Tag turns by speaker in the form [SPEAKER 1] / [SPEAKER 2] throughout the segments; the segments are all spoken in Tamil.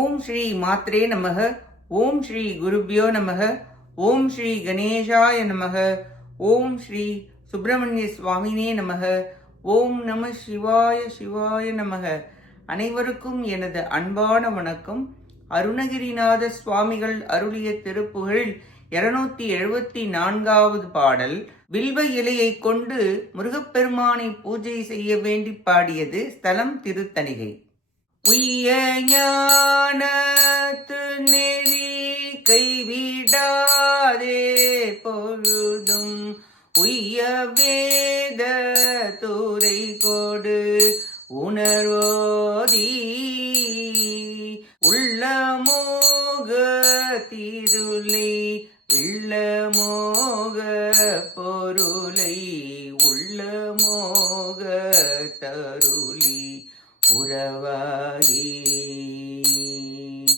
[SPEAKER 1] ஓம் ஸ்ரீ மாத்ரே நமக ஓம் ஸ்ரீ குருபியோ நமக ஓம் ஸ்ரீ கணேஷாய நமக ஓம் ஸ்ரீ சுப்பிரமணிய சுவாமினே நமக ஓம் நம சிவாய சிவாய நமக. அனைவருக்கும் எனது அன்பான வணக்கம். அருணகிரிநாத சுவாமிகள் அருளிய திருப்புகழ் இருநூத்தி எழுபத்தி நான்காவது பாடல். வில்வ இலையை கொண்டு முருகப்பெருமானை பூஜை செய்ய வேண்டி பாடியது ஸ்தலம் திருத்தணிகை. உய்ய ஞானத்து நெறி கைவிடாதே பொழுதும். உய்ய வேத துறை கொடு உணர்வோதி. உள்ளமோக திருளை உள்ளமோக பொருளை உள்ளமோக தருளி. உறவ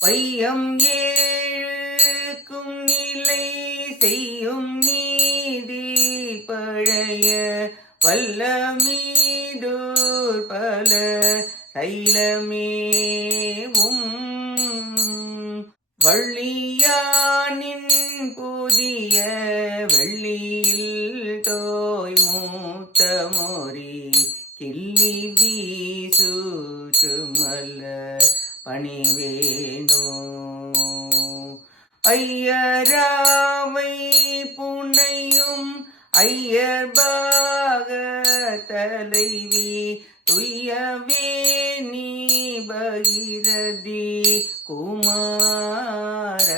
[SPEAKER 1] பையம் ஏழுக்கும் நிலை செய்யும் நீதி பழைய வல்லமீதூர் பல சைலமேவும் வள்ளியானின் புதிய வெள்ளியில் தோய் மூத்த மோரி கிள்ளி வீசு சுமல்ல பணிவே ஐயராவை புனையும் ஐயர்பாக தலைவி துய்யவே நீ பகிரதி குமார.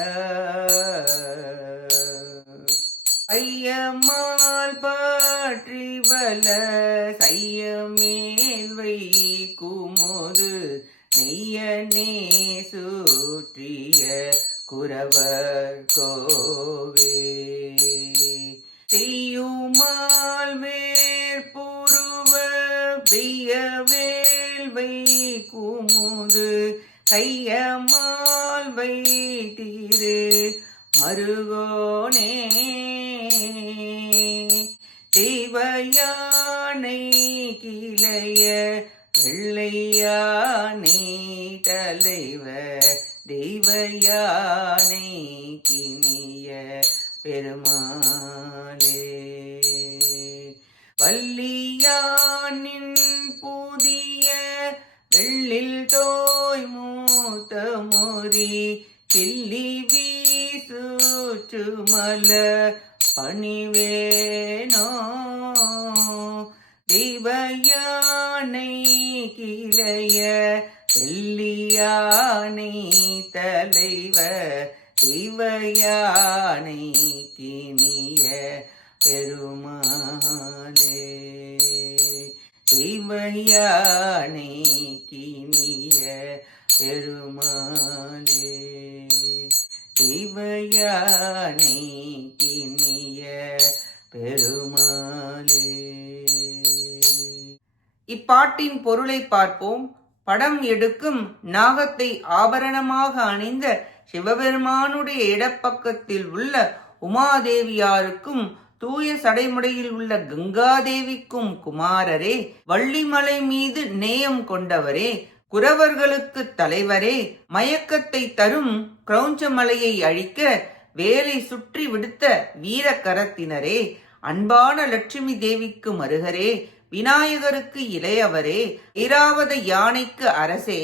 [SPEAKER 1] ஐயமால் பாற்றி வல சையமேல் வைக்குமோது நெய்யனே சூற்றிய குரவர் கோவே. செய்யுமால் மேற்புருவ பெய்ய வேள்வை குமுது கையமால் வைத்தீரு மருகோனே. தெய்வயானை கிளைய வெள்ளையானை தலைவர் தெய்வயானை கிணிய பெருமாளே. வள்ளியானின் புதிய வெள்ளில் தோய் மூத்த மொரி கிள்ளி வீசுற்று பணிவேனோ. தெய்வயானை கிளைய வெள்ளியானை யானை கிணிய பெருமாளே. தெய்வயானை கிணிய பெருமாளே. தெய்வயானை கிணிய பெருமாளே. இப்பாட்டின் பொருளை பார்ப்போம். படம் எடுக்கும் நாகத்தை ஆபரணமாக அணிந்த சிவபெருமானுடைய இடப்பக்கத்தில் உள்ள உமாதேவியாருக்கும் தூய சடைமுடையில் உள்ள கங்காதேவிக்கும் குமாரரே வள்ளிமலை மீது நேயம் கொண்டவரே குறவர்களுக்கு தலைவரே மயக்கத்தை தரும் கிரௌஞ்சமலையை அழிக்க வேலை சுற்றி விடுத்த வீரக்கரத்தினரே அன்பான லட்சுமி தேவிக்கு மருகரே விநாயகருக்கு இளையவரே ஐராவத யானைக்கு அரசே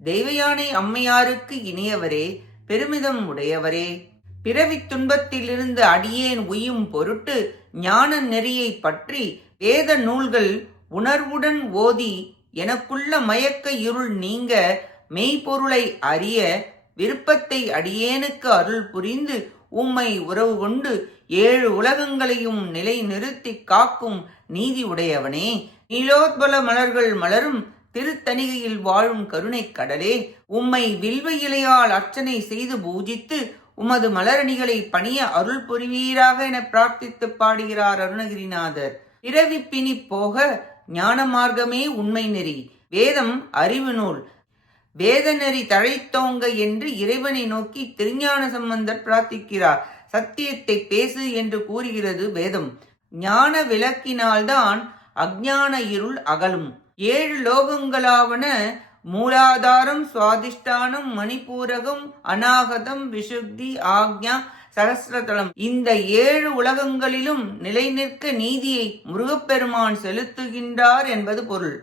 [SPEAKER 1] தெய்வயானை அம்மையாருக்கு இனியவரே பெருமிதம் உடையவரே. பிறவி துன்பத்திலிருந்து அடியேன் உயும் பொருட்டு ஞான நெறியை பற்றி வேத நூல்கள் உணர்வுடன் ஓதி எனக்குள்ள மயக்க இருள் நீங்க மெய்ப்பொருளை அறிய விருப்பத்தை அடியேனுக்கு அருள் புரிந்து உம்மை உறவு கொண்டு ஏழு உலகங்களையும் நிலை நிறுத்தி காக்கும் நீதி உடையவனே. நீலோத்பல மலர்கள் மலரும் திருத்தணிகையில் வாழும் கருணைக் கடலே உம்மை வில்வ இலையால் அர்ச்சனை செய்து பூஜித்து உமது மலரணிகளை பணிய அருள் புரிவீராக என பிரார்த்தித்து பாடுகிறார் அருணகிரிநாதர். பிறவி பிணி போக ஞான மார்க்கமே உண்மை நெறி. வேதம் அறிவு நூல். வேத நெறி தழைத்தோங்க என்று இறைவனை நோக்கி திருஞான சம்பந்தர் பிரார்த்திக்கிறார். சத்தியத்தை பேசு என்று கூறுகிறது வேதம். ஞான விளக்கினால்தான் அஜான இருள் அகலும். ஏழு லோகங்களாவன மூலாதாரம் சுவாதிஷ்டானம் மணிப்பூரகம் அநாகதம் விசுத்தி ஆக்ஞா சகஸ்ரதலம் இந்த ஏழு உலகங்களிலும் நிலைநிற்க நீதியை முருகப்பெருமான் செலுத்துகின்றார் என்பது பொருள்.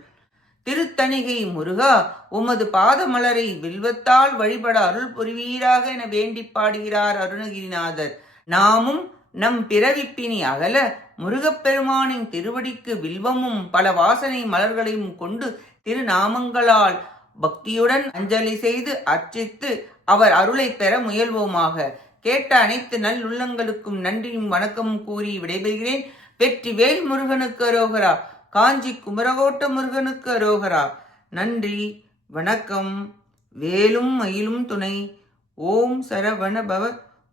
[SPEAKER 1] திருத்தணிகை முருகா உமது பாதமலரை வில்வத்தால் வழிபட அருள் புரிவீராக என வேண்டி பாடுகிறார் அருணகிரிநாதர். நாமும் நம் பிறவிப்பினி அகல முருகப்பெருமானின் திருவடிக்கு வில்வமும் பல வாசனை மலர்களையும் கொண்டு திருநாமங்களால் பக்தியுடன் அஞ்சலி செய்து அர்ச்சித்து அவர் அருளை பெற முயல்வோமாக. கேட்ட அனைத்து நல்லுள்ளங்களுக்கும் நன்றியும் வணக்கமும் கூறி விடைபெறுகிறேன். வெற்றி வேல் முருகனுக்கு அரோகரா. காஞ்சி குமரகோட்ட முருகனுக்கு அரோகரா. நன்றி வணக்கம். வேலும் மயிலும் துணை. ஓம் சரவண பவ